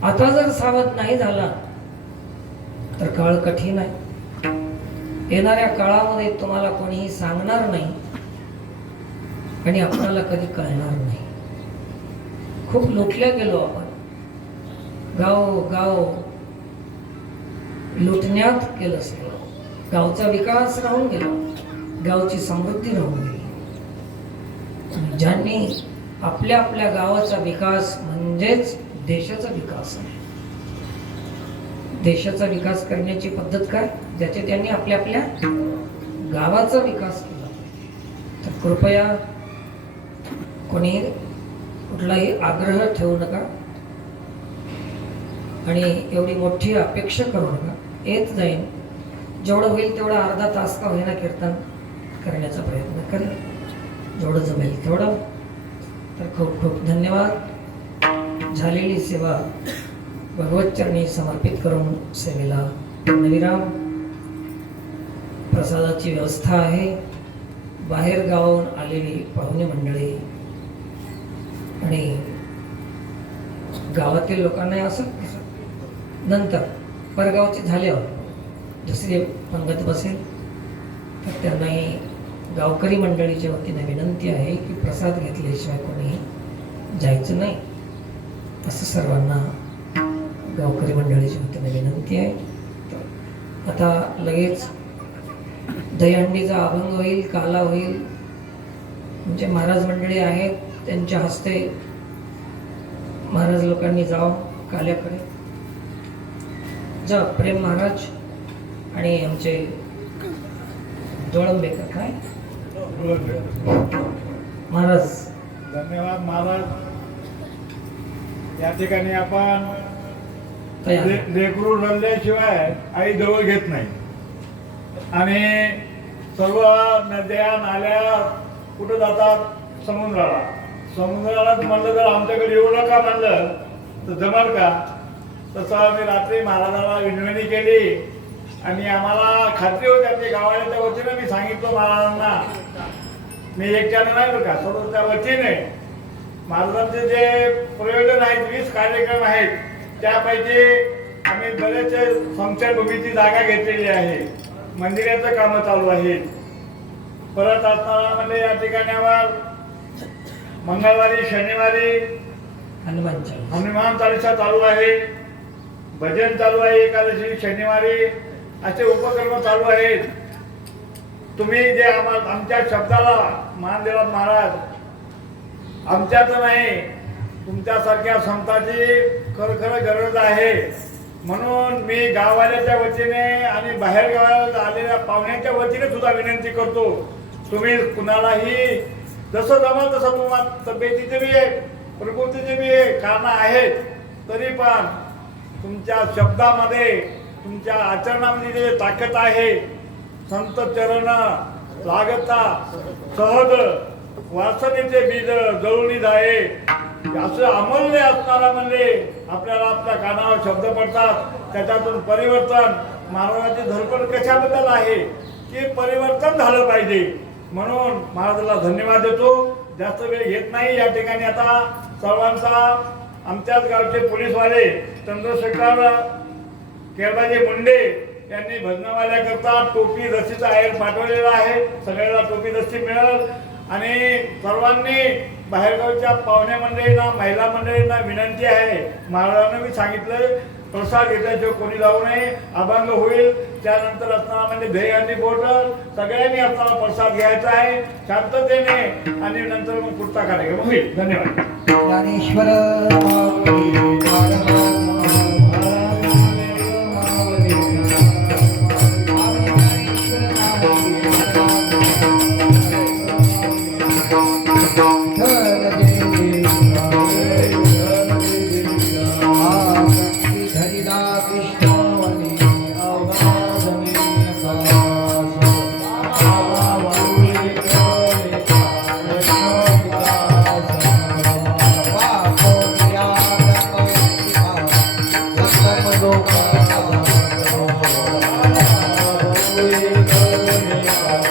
आता जर सावध नाही झाला तर काळ कठीण आहे. येणाऱ्या काळामध्ये तुम्हाला कोणीही सांगणार नाही आणि आपल्याला कधी कळणार नाही. खूप लुटल्या गेलो आपण, गाव गाव लुटण्यात केलं सगळं. गावचा विकास राहून गेला, गावची समृद्धी राहून गेली. आणि ज्यांनी आपल्या आपल्या गावाचा विकास म्हणजेच देशाचा विकास आहे. देशाचा विकास करण्याची पद्धत काय? ज्याचे त्यांनी आपल्या आपल्या गावाचा विकास केला. तर कृपया कोणी कुठलाही आग्रह ठेवू नका आणि एवढी मोठी अपेक्षा करू नका. येत जाईन, जेवढं होईल तेवढं अर्धा तास का होईना कीर्तन करण्याचा प्रयत्न करेन, जेवढं जमेल तेवढं. तर खूप खूप धन्यवाद. झालेली सेवा भगवतचरणी समर्पित करून सेवेला पूर्णविराम. प्रसादाची व्यवस्था आहे. बाहेर गावाहून आलेली पाहुणे मंडळी आणि गावातील लोकांना असं नंतर परगावचे झाल्यावर दुसरी पंगत बसेल तर त्यांनाही गावकरी मंडळीच्या वतीने विनंती आहे की प्रसाद घेतल्याशिवाय कोणीही जायचं नाही, असं सर्वांना गावकरी मंडळीच्या वतीने विनंती आहे. आता लगेच दहीहंडीचा अभंग होईल, काला होईल. म्हणजे महाराज मंडळी आहेत, त्यांच्या हस्ते महाराज लोकांनी जावं काल्याकडे. जा प्रेम महाराज आणि आमचे जोळंबेकर काय महाराज. धन्यवाद महाराज. या ठिकाणी आपण तयार. लेकरू रडल्याशिवाय आई जवळ घेत नाही आणि सर्व नद्या नाल्या कुठं जातात? समुद्राला. समुद्राला म्हणलं तर आमच्याकडे येऊ नका म्हणलं तर जमल का? तसं आम्ही रात्री महाराजाला विनवणी केली आणि आम्हाला खात्री होती आपल्या गावाच्या वतीने. मी सांगितलं महाराजांना, मी एकट्यानं नाही बरं का, सर्व त्या वतीने महाराजांचे जे प्रयोजन आहेत, 20 कार्यक्रम आहेत, त्यापैकी आम्ही बरेच स्मशानभूमीची जागा घेतलेली आहे, मंदिराचं कामं चालू आहेत. परत असताना म्हणजे या ठिकाणावर मंगळवारी शनिवारी हनुमान चालीसा चालू आहे, भजन चालू आहे, एकादशी शनिवारी असे उपक्रम चालू आहेत. तुम्ही जे आमच्या शब्दाला मान दिलात महाराज, आमच्याच नाही तुमच्यासारख्या संतांची खरखर गरज आहे. म्हणून मी गाववाल्याच्या वतीने आणि बाहेर गावाला आलेल्या पाहुण्यांच्या वतीने सुद्धा विनंती करतो, तुम्ही कुणालाही जसं जमल तसं तुम्हाला तब्येतीचे बी आहे, प्रकृतीचे बी आहे, कारणं आहेत, तरी पण तुमच्या शब्दामध्ये तुमच्या आचरणामध्ये जे ताकद आहे, संत चरण लागता सहज वासनेचे बीज जळून जाये, असं अमूल्य असणारा म्हणजे आपल्याला आपल्या कानावर शब्द पडतात. त्याच्यातून परिवर्तन, महाराजांची धडपड कशाबद्दल आहे की परिवर्तन झालं पाहिजे. म्हणून महाराजाला धन्यवाद देतो. जास्त वेळ घेत नाही. या ठिकाणी आता सर्वांचा आमच्याच गावचे पोलीसवाले चंद्रशेखर केरबाजी मुंडे यांनी भजनवाल्याकरता टोपी रस्सीचा आहेर पाठवलेला आहे. सगळ्याला टोपी रस्सी मिळेल आणि सर्वांनी बाहेरगावच्या पाहुणे मंडळींना, महिला मंडळींना विनंती आहे, महाराजांना मी सांगितलं प्रसाद घेतल्याशिवाय कोणी जाऊ नये. अभंग होईल, त्यानंतर असताना म्हणजे दहीहंडी बोटल सगळ्यांनी असताना प्रसाद घ्यायचा आहे शांततेने आणि नंतर मग पुढचा कार्यक्रम होईल. धन्यवाद. Dnyaneshwar Thank you.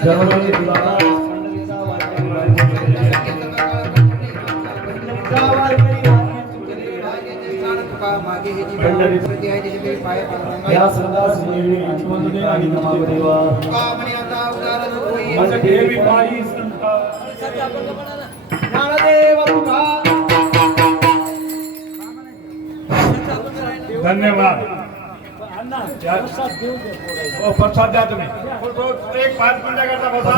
सर्वांनी दिवाळा पंढरीचा या संदास देवी आठवण आणि नमाव देवा माझं देवी पायी संता ज्ञानदेव तुका धन्यवाद प्रसाद द्या तुम्ही एक 5 मिनिटाकरता बसा